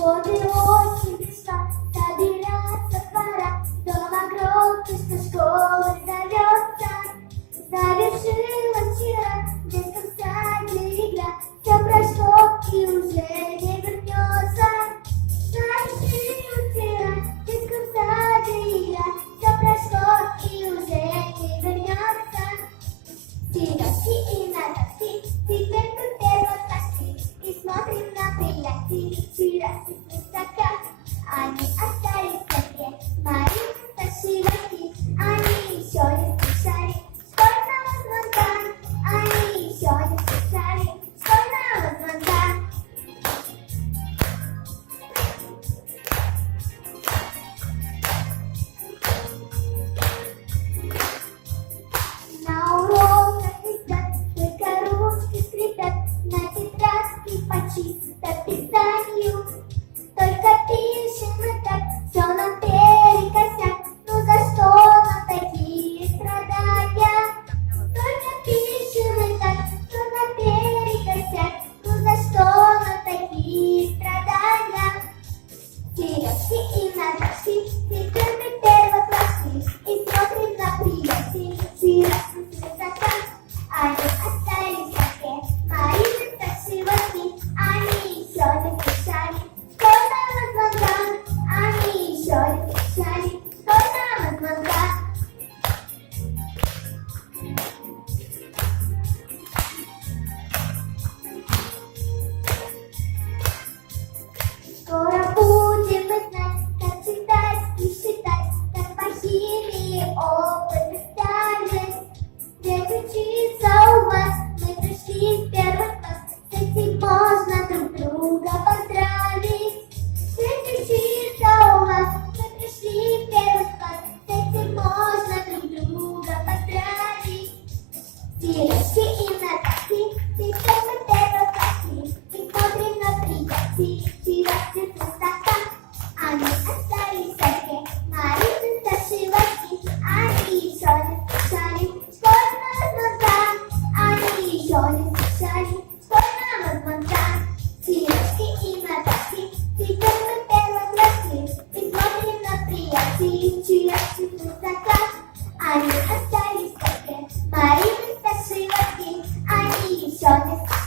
Вот и осень пришла, собираться пора. Дома громко, что школа зовется. Завершилась вчера в детском саде игра. Все прошло и уже не вернется. Завершилась вчера в детском саде игра. Все прошло и уже не вернется. Сироси и на такси, теперь мы первоклассники и смотрим на приятелей. Сироси высока, они остались в саде. Марина, старшие, они еще не слышали школьного звонка. Они еще не слышали школьного звонка. На уроках летят, только ручки скрипят, на тетрадке по чистописанию. Только пишем мы так, все нам перекосяк. Ну за что нам такие страдания? Только пишем мы так, все нам перекосяк. Ну за что нам такие страдания? Сережки и Наташки, теперь мы первоклассники и смотрим на приятелей. Сережки высока, они остались в саде. Марина, старшие, они еще не слышали школьного звонка. Они еще не слышали школьного звонка. Скоро будем мы знать, как читать и считать, как по химии опыты ставить. Ведь учиться у вас мы пришли в первый класс, с этим можно друг друга поздравить. Ведь учиться у вас мы пришли в первый класс, с этим можно друг друга поздравить. Сережки и Наташки, теперь мы первоклассники и смотрим на приятелей. Сережки высока, они остались в саде. Марина, старшие, они еще не слышали школьного звонка. Они еще не слышали школьного звонка. Сережки и Наташки, теперь мы первоклассники и смотрим на приятелей. Сережки высока, они остались в саде. Марина, старшие, они еще не слышали